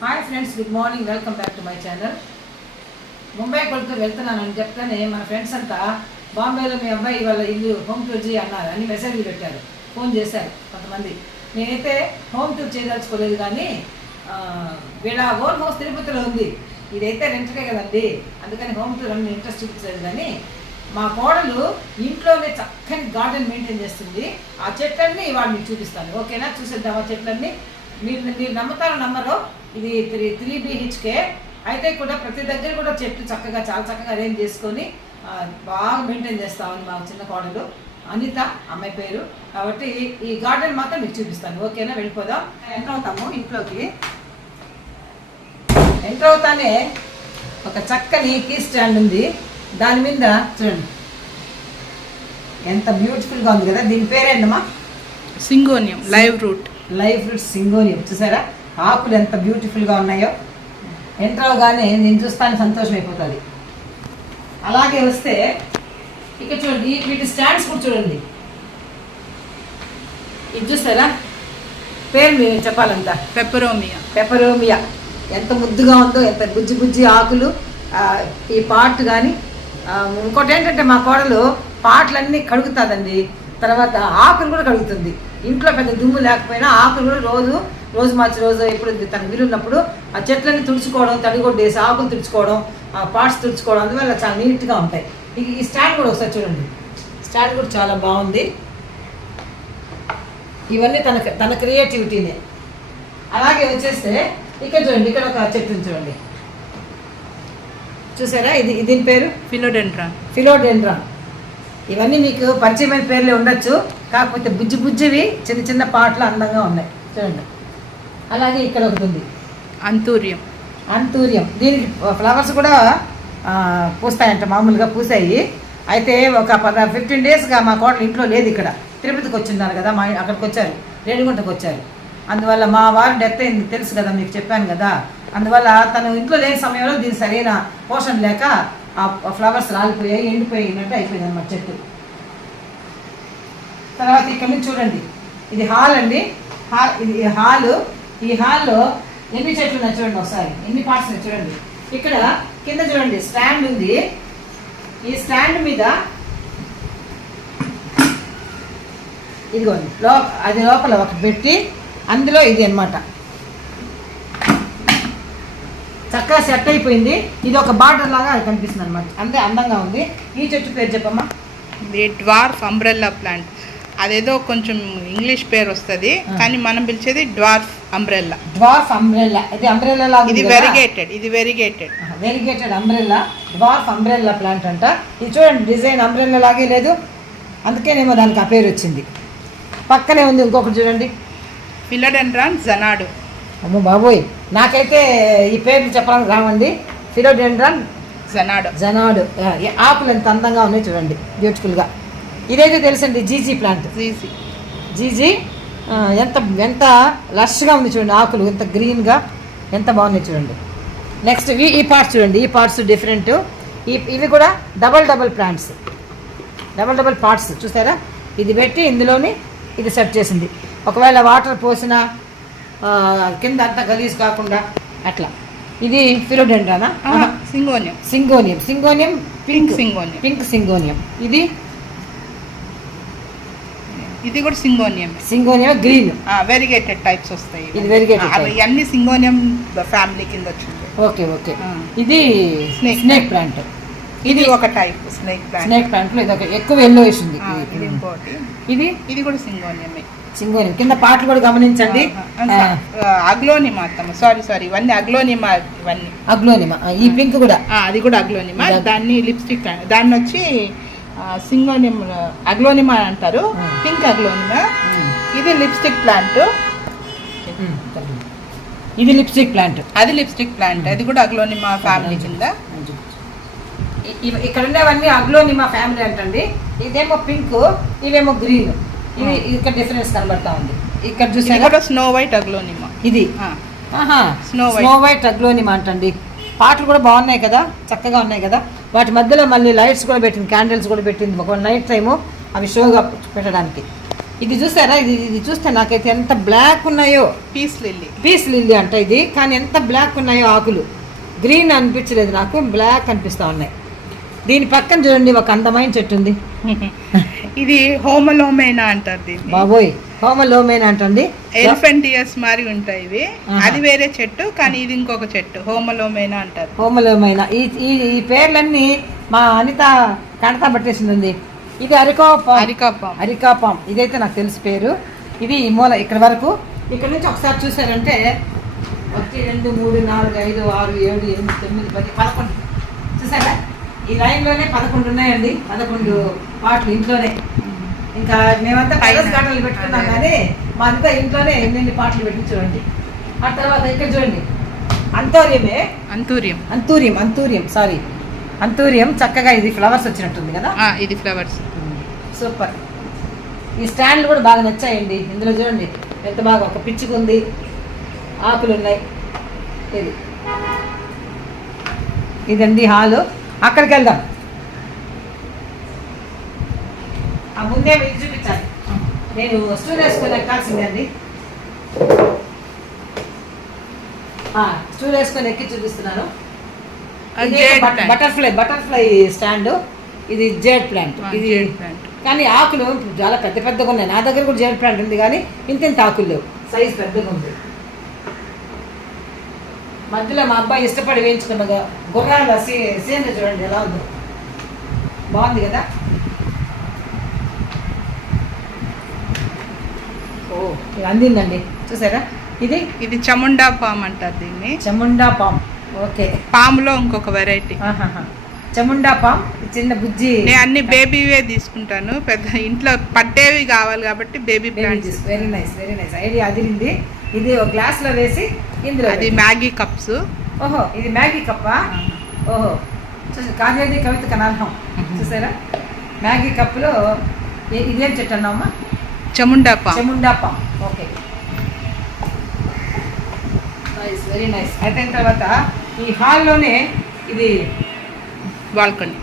Hi friends, good morning. Welcome back to my channel. Mumbai వెళ్తున్నానని చెప్తానే మన ఫ్రెండ్స్ అంతా బాంబేలో మీ అబ్బాయి వాళ్ళ ఇల్లు హోమ్ టూర్ చేయి అన్నారు అని మెసేజ్లు పెట్టారు, ఫోన్ చేశారు కొంతమంది. నేనైతే హోమ్ టూర్ చేయదలుచుకోలేదు, కానీ వీళ్ళ ఓన్ హౌస్ తిరుపతిలో ఉంది. ఇదైతే రెంట్కే కదండి, అందుకని హోమ్ టూర్ అని ఇంట్రెస్ట్ చూపించలేదు. కానీ మా కోడలు ఇంట్లోనే చక్కని గార్డెన్ మెయింటైన్ చేస్తుంది. ఆ చెట్లన్నీ ఇవాళ మీకు చూపిస్తాను, ఓకేనా? చూసేద్దాం ఆ చెట్లన్నీ. మీరు నమ్ముతారో నమ్మరో, ఇది 3 BHK అయితే కూడా ప్రతి దగ్గర కూడా చెట్లు చక్కగా చాలా చక్కగా అరేంజ్ చేసుకొని బాగా మెయింటైన్ చేస్తామని మా చిన్న కోడలు అనిత అమ్మాయి పేరు. కాబట్టి ఈ గార్డెన్ మాత్రం మీకు చూపిస్తాను, ఓకేనా? వెళ్ళిపోదాం. ఎంటర్ అవుతాము. ఇంట్లోకి ఎంటర్ అవుతానే ఒక చక్కని కీ స్టాండ్ ఉంది. దాని మీద చూడండి ఎంత బ్యూటిఫుల్గా ఉంది కదా. దీని పేరేంటమ్మా? Syngonium live root syngonium. చూసారా ఆకులు ఎంత బ్యూటిఫుల్గా ఉన్నాయో. ఎంటర్ అవగానే నేను చూస్తాను సంతోషం అయిపోతుంది. అలాగే వస్తే ఇక చూడండి, వీటి స్టాండ్స్ కూడా చూడండి. ఇది చూస్తారా, పేరు మీరు చెప్పాలంతా. పెపరోమియా ఎంత ముద్దుగా ఉందో, ఎంత బుజ్జి బుజ్జి ఆకులు. ఈ పాట్ కానీ ఇంకోటి ఏంటంటే మా కోడలు పాటలన్నీ కడుగుతుందండి, తర్వాత ఆకులు కూడా కడుగుతుంది. ఇంట్లో పెద్ద దుమ్ము లేకపోయినా ఆకులు కూడా రోజు మార్చి రోజు ఎప్పుడు తనకు వీలున్నప్పుడు ఆ చెట్లన్నీ తుడుచుకోవడం, తడిగొడ్డేసి ఆకులు తుడుచుకోవడం, ఆ పార్ట్స్ తుడుచుకోవడం, అందువల్ల చాలా నీట్గా ఉంటాయి. ఈ స్టాండ్ కూడా ఒకసారి చూడండి, స్టాండ్ కూడా చాలా బాగుంది. ఇవన్నీ తన క్రియేటివిటీనే. అలాగే వచ్చేస్తే ఇక్కడ చూడండి, ఇక్కడ ఒక చెట్టు చూడండి, చూసారా? దీని పేరు ఫిలోడెండ్రాన్. ఇవన్నీ మీకు పరిచయమైన పేర్లే ఉండొచ్చు, కాకపోతే బుజ్జి బుజ్జివి చిన్న చిన్న పాటలు అందంగా ఉన్నాయి చూడండి. అలాగే ఇక్కడ ఒకటి ఉంది, అంతూర్యం. దీనికి ఫ్లవర్స్ కూడా పూస్తాయంట, మామూలుగా పూసాయి. అయితే ఒక 15 డేస్గా మా కోటలు ఇంట్లో లేదు. ఇక్కడ తిరుపతికి వచ్చిన్నారు కదా, అక్కడికి వచ్చారు, రేణిగుంటకు వచ్చారు. అందువల్ల మా వారు డెత్ అయింది తెలుసు కదా, మీకు చెప్పాను కదా. అందువల్ల తను ఇంట్లో లేని సమయంలో దీని సరైన పోషణ లేక ఆ ఫ్లవర్స్ రాలిపోయాయి, ఎండిపోయినట్టు అయిపోయింది అన్నమాట చెట్టు. తర్వాత ఇక్కడ నుంచి చూడండి, ఇది హాల్ అండి. ఇది హాలు. ఈ హాల్లో ఎన్ని చెట్లు ఉన్నాయి చూడండి, ఒకసారి ఎన్ని పార్ట్స్ ఉన్నాయి చూడండి. ఇక్కడ కింద చూడండి స్టాండ్ ఉంది. ఈ స్టాండ్ మీద ఇదిగోండి అది లోపల ఒకటి పెట్టి అందులో ఇది అన్నమాట చక్కగా సెట్ అయిపోయింది. ఇది ఒక బార్డర్ లాగా అది కనిపిస్తుంది అనమాట, అంతే అందంగా ఉంది. ఈ చెట్టు పేరు చెప్పమ్మా. ఇది డ్వార్ఫ్ అంబ్రెల్లా ప్లాంట్. అదేదో కొంచెం ఇంగ్లీష్ పేరు వస్తుంది, కానీ మనం పిలిచేది డ్వార్ఫ్ అంబ్రెల్లా. ఇది అంబ్రెల్లా లాగా, ఇది variegated umbrella, dwarf umbrella plant అంట. ఇది చూడండి డిజైన్ అంబ్రెల్లా లాగే లేదు, అందుకేనేమో దానికి ఆ పేరు వచ్చింది. పక్కనే ఉంది ఇంకొకటి చూడండి, ఫిలోడెండ్రాన్ జనాడు. అమ్మో బాబోయ్, నాకైతే ఈ పేర్లు చెప్పడానికి రావండి. ఫిలోడెండ్రాన్ జనాడు. ఆకులు ఎంత అందంగా ఉన్నాయి చూడండి, బ్యూటిఫుల్గా. ఇదైతే తెలుసండి జీజీ ప్లాంట్. జీజీ ఎంత లష్గా ఉంది చూడండి, ఆకులు ఎంత గ్రీన్గా ఎంత బాగున్నాయి చూడండి. నెక్స్ట్ ఈ పార్ట్స్ చూడండి, ఈ పార్ట్స్ డిఫరెంట్. ఇవి కూడా డబల్ ప్లాంట్స్, డబల్ పార్ట్స్ చూసారా. ఇది పెట్టి ఇందులోని ఇది సెట్ చేసింది. ఒకవేళ వాటర్ పోసినా కింద అంతా గలీజ్ కాకుండా అట్లా. ఇది ఫిలోడెండ్రానా? Syngonium pink syngonium. ఇది కూడా సింగోనియం గ్రీన్. వెరిగేటెడ్ టైప్స్ వస్తాయి. ఇది వెరిగేటెడ్, అన్ని సింగోనియం ఫ్యామిలీ కింద వచ్చింది. ఓకే. ఇది స్నేక్ ప్లాంట్. ఇది ఒక టైప్ స్నేక్ ప్లాంట్ లో ఇది ఒక ఎక్కువ ఎల్లో వేసింది. ఇది కూడా సింగోనియం. కింద పాటలు కూడా గమనించండి. అగ్లోనిమా, సారీ ఇవన్నీ అగ్లోనిమా. ఈ పింక్ కూడా, అది కూడా అగ్లోనిమా. దాన్ని లిప్స్టిక్, దాన్ని వచ్చి సింగోనియం అగ్లోనిమా అంటారు, పింక్ అగ్లోనిమా. ఇది లిప్స్టిక్ ప్లాంట్. ఇది లిప్స్టిక్ ప్లాంట్, అది కూడా అగ్లోనిమా ఫ్యామిలీ కింద. ఇక్కడ ఉండేవన్నీ అగ్లోనిమా ఫ్యామిలీ అంటండి. ఇదేమో పింక్, ఇవేమో గ్రీన్. ఇవి ఇక్కడ డిఫరెన్స్ కనబడతా ఉంది. ఇక్కడ చూసారా స్నో వైట్ అగ్లోనిమా. ఇది స్నో వైట్ అగ్లోనిమా అంటండి. పాటలు కూడా బాగున్నాయి కదా, చక్కగా ఉన్నాయి కదా. వాటి మధ్యలో మళ్ళీ లైట్స్ కూడా పెట్టింది, క్యాండిల్స్ కూడా పెట్టింది. ఒక నైట్ టైము అవి షోగా పెట్టడానికి. ఇది చూసారా, ఇది చూస్తే నాకైతే ఎంత బ్లాక్ ఉన్నాయో. పీస్ లిల్లీ అంట ఇది, కానీ ఎంత బ్లాక్ ఉన్నాయో ఆకులు. గ్రీన్ అనిపించలేదు నాకు, బ్లాక్ అనిపిస్తూ ఉన్నాయి. దీని పక్కన చూడండి ఒక అందమైన చెట్టు ఉంది. ఇది హోమలోమేనా అంటారు దీన్ని. బాబోయ్, హోమలోమేనా అంటండి. ఎలిఫెంట్ ఇయర్స్ మరి ఉంటాయి ఇవి. అది వేరే చెట్టు, కానీ ఇది ఇంకొక చెట్టు, హోమలోమేనా అంటారు. హోమలోమేనా. ఈ పేర్లన్నీ మా అనిత కడతా పట్టేసింది. ఇది అరికాపాం. ఇదైతే నాకు తెలుసు పేరు. ఇది ఈ మూల ఇక్కడ వరకు. ఇక్కడ నుంచి ఒకసారి చూసారంటే 1 2 3 4 5 6 7 8 9 10 11 చూసారా, ఈ లైన్లోనే 11 ఉన్నాయండి. 11 పాటలు ఇంట్లోనే. ఇంకా మేమంతా టైలర్స్ గార్డెన్లు పెట్టుకున్నాం, కానీ మా అంతా ఇంట్లోనే ఎన్ని పాటలు పెట్టి చూడండి. ఆ తర్వాత ఇక్కడ చూడండి, అంతూరియం. చక్కగా ఇది ఫ్లవర్స్ వచ్చినట్టుంది కదా. ఇది ఫ్లవర్స్ సూపర్. ఈ స్టాండ్లు కూడా బాగా నచ్చాయండి. ఇందులో చూడండి ఎంత బాగా, ఒక పిచ్చుకుంది, ఆకులు ఉన్నాయి. ఇదండి హాలు. అక్కడికి వెళ్దాం. ఆ ముందే ఇది చూపించాలి. నేను స్టూల్ వేసుకొని ఎక్కాల్సిందే అండి. స్టూల్ వేసుకొని ఎక్కి చూపిస్తున్నాను. Butterfly stand. ఇది జేడ్ ప్లాంట్. ఇది కానీ ఆకులు చాలా పెద్దగా ఉన్నాయి. నా దగ్గర కూడా జేడ్ ప్లాంట్ ఉంది, కానీ ఇంత ఆకులు లేవు, సైజ్ పెద్దగా ఉంది. మధ్యలో మా అబ్బాయి ఇష్టపడి వేయించుకున్న గుర్రాల సీనరీ చూడండి ఎలా ఉందో, బాగుంది కదా. ఇది అందిందండి, చూసారా. ఇది చముండా పామ్ అంటారు దీన్ని. చముండా పామ్. ఓకే, పాములో ఇంకొక వెరైటీ చముండా పామ్. చిన్న బుజ్జి. నేను అన్ని బేబీవే తీసుకుంటాను, పెద్ద ఇంట్లో పట్టేవి కావాలి కాబట్టి baby plants. Very nice idea అదిరింది. ఇది ఒక గ్లాస్ లో వేసి ఇందులో అది మ్యాగీ కప్స్. ఓహో, ఇది మ్యాగీ కప్పా. ఓహో, కాదేది కవిత కనాల్హం. చూసారా, మ్యాగీ కప్పులో. ఇదేం చెట్టు అన్నామా? చముండా palm. Okay, nice, very nice. అయితే తర్వాత ఈ హాల్లోనే ఇది బాల్కనీ.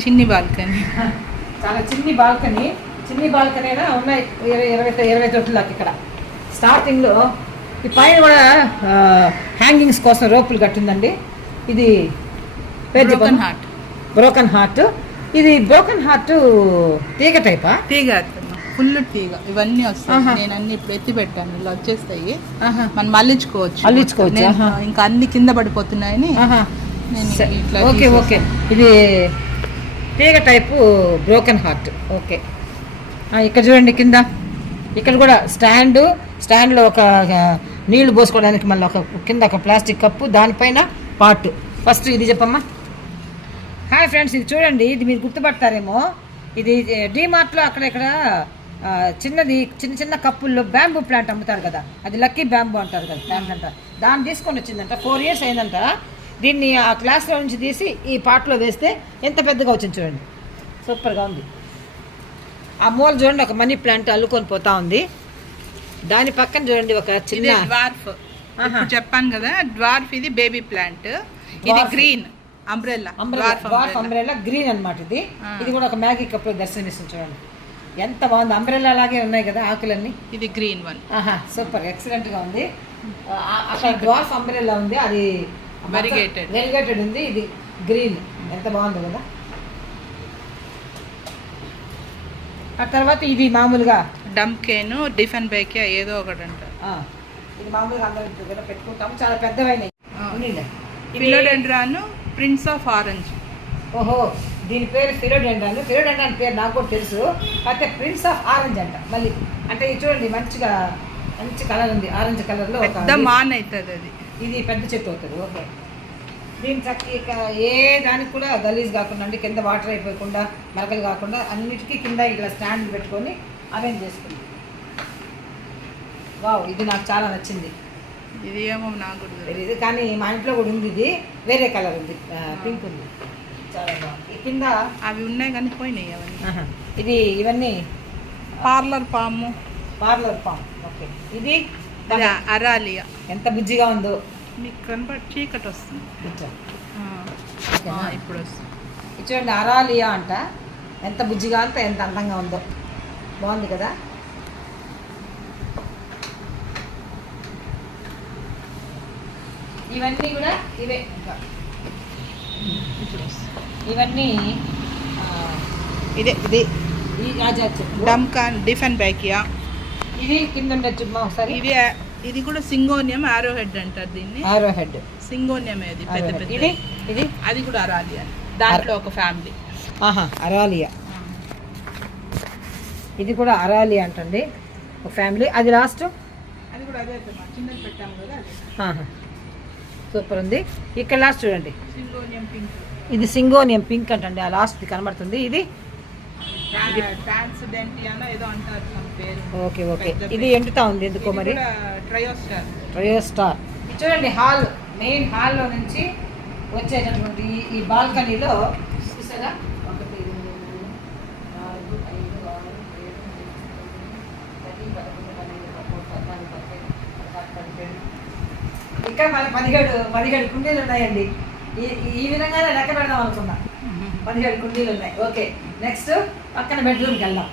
చిన్ని బాల్కనీ. చాలా చిన్ని బాల్కనీ అయినా ఉన్నాయి. 20 తోటలకు ఇక్కడ స్టార్టింగ్లో. ఈ పైన కూడా హ్యాంగింగ్స్ కోసం రోపులు కట్టిందండి. ఇది బ్రోకన్ హార్ట్. ఇది బ్రోకన్ హార్ట్ తీగ టైపా? ఫుల్ తీగ. ఇవన్నీ వస్తాయి. నేను అన్ని ఇప్పుడు ఎత్తి పెట్టాను, ఇలా వచ్చేస్తాయి. మనం మళ్ళించుకోవచ్చు. ఇంకా అన్ని కింద పడిపోతున్నాయని. ఓకే. ఇది తీగ టైపు బ్రోకన్ హార్ట్. ఓకే, ఇక్కడ చూడండి కింద. ఇక్కడ కూడా స్టాండ్లో ఒక నీళ్లు పోసుకోవడానికి మళ్ళీ కింద ఒక ప్లాస్టిక్ కప్పు, దానిపైన పాటు. ఫస్ట్ ఇది చెప్పమ్మా. హాయ్ ఫ్రెండ్స్, ఇది చూడండి. ఇది మీరు గుర్తుపడతారేమో. ఇది డీమార్ట్లో అక్కడెక్కడ చిన్న కప్పుల్లో బ్యాంబూ ప్లాంట్ అమ్ముతారు కదా, అది లక్కీ బ్యాంబూ అంటారు కదా, ప్లాంట్ అంటారు. దాన్ని తీసుకొని వచ్చిందంట. 4 years అయిందంట. దీన్ని ఆ క్లాస్లో నుంచి తీసి ఈ పాట్లో వేస్తే ఎంత పెద్దగా వచ్చింది చూడండి, సూపర్గా ఉంది. ఆ మూల చూడండి ఒక మనీ ప్లాంట్ అల్లుకొని పోతా ఉంది. దాని పక్కన చూడండి ఒక చిన్న డ్వార్ఫ్. చెప్పాను కదా డ్వార్ఫ్. ఇది బేబీ ప్లాంట్. ఇది గ్రీన్ అంబ్రెల్లా గ్రీన్ అన్నమాట. ఇది కూడా ఒక మ్యాగీ కప్ లో దర్శనమిస్తుంది చూడండి, ఎంత బాగుంది. అంబ్రెల్లా లాగే ఉన్నాయి కదా ఆకులన్నీ. ఇది గ్రీన్ వన్. సూపర్, ఎక్సలెంట్ గా ఉంది. అక్కడ డ్వార్ఫ్ అంబ్రెల్లా ఉంది, అది వెరిగేటెడ్ ఉంది. ఇది గ్రీన్, ఎంత బాగుంది కదా. ఆ తర్వాత ఇది మామూలుగా డంకేను డిఫెన్ బైక్ ఏదో ఒకటి అంటారు. ఇది మామూలుగా అందరం పెట్టుకుంటాము, చాలా పెద్దవైనాయి. Philodendron prince of orange. ఓహో, దీని పేరు ఫిలోడెండ్రాన్ పేరు నాకు కూడా తెలుసు. అయితే ప్రిన్స్ ఆఫ్ ఆరెంజ్ అంట మళ్ళీ. అంటే ఇది చూడండి మంచి కలర్ ఉంది, ఆరెంజ్ కలర్ లో. పెద్ద మాన్ అవుతుంది అది. ఇది పెద్ద చెట్టు అవుతుంది. ఓకే, దీని ఏ దానికి కూడా గలీజ్ కాకుండా అంటే కింద వాటర్ అయిపోకుండా మరకలు కాకుండా అన్నిటికీ కింద ఇలా స్టాండ్ పెట్టుకొని అరేంజ్ చేసుకుంది. వావ్, ఇది నాకు చాలా నచ్చింది. ఇది ఏమో నాకు కూడా తెలియదు, కానీ మా ఇంట్లో కూడా ఉంది. ఇది వేరే కలర్ ఉంది, పింక్ ఉంది, చాలా బాగుంది. కింద అవి ఉన్నాయి కానీ పోయినాయి అవన్నీ. ఇవన్నీ పార్లర్ పాము. ఓకే, ఇది అరాలియా. ఎంత బుజ్జిగా ఉందో మీకు కనపడి చీకటి వస్తుంది ఇప్పుడు వస్తుంది. చూడండి, అరాలియా అంట. ఎంత బుజ్జిగా అంత ఎంత అందంగా ఉందో. బాగుంది కదా. ఇవన్నీ కూడా ఇవే ఇంకా. ఇవన్నీ ఇదే ఇది ఈ ఆజాద్ చెప్పు. డమ్కాన్ డిఫెన్ బ్యాకియా. ఇది కింద ఉండొచ్చు ఒకసారి. ఇది కూడా సింగోనియం ఆరో హెడ్ అంటారు దీన్ని. ఆరో హెడ్ సింగోనియం ఇది పెద్ద పెద్ద. ఇది ఇది అది కూడా అరాలియా, దాంట్లో ఒక ఫ్యామిలీ. అరాలియా. ఇది కూడా అరాలియా అంటండి, ఒక ఫ్యామిలీ. అది లాస్ట్ అది కూడా అదే చిన్నది పెట్టాము కదా అదే. సూపర్ ఉంది. ఇక్కడ లాస్ట్ చూడండి, సింగోనియం పింక్. ఇది సింగోనియం పింక్ అంటండి, ఆ లాస్ట్ కనబడుతుంది. ఇది ట్రాన్స్డెంటియానో ఏదో అంటారు some పేరు. Okay okay. ఇది ఎండుతా ఉంది ఎందుకో మరి. ట్రయోస్టార్. ట్రయోస్టార్. ఇది చూడండి హాల్, మెయిన్ హాల్లో నుంచి వచ్చేటటువంటి ఈ బాల్కనీలో చూసారా 1 2 3 4 5 6 7 8 9 10 11 12 13 14 15 ఇంకా మన 17 కుండీలు ఉన్నాయండి. ఈ విధంగానే లెక్క పెడదాం అనుకున్నా. 17 కుండీలు ఉన్నాయి. ఓకే, నెక్స్ట్ పక్కన బెడ్రూమ్కి వెళ్దాం.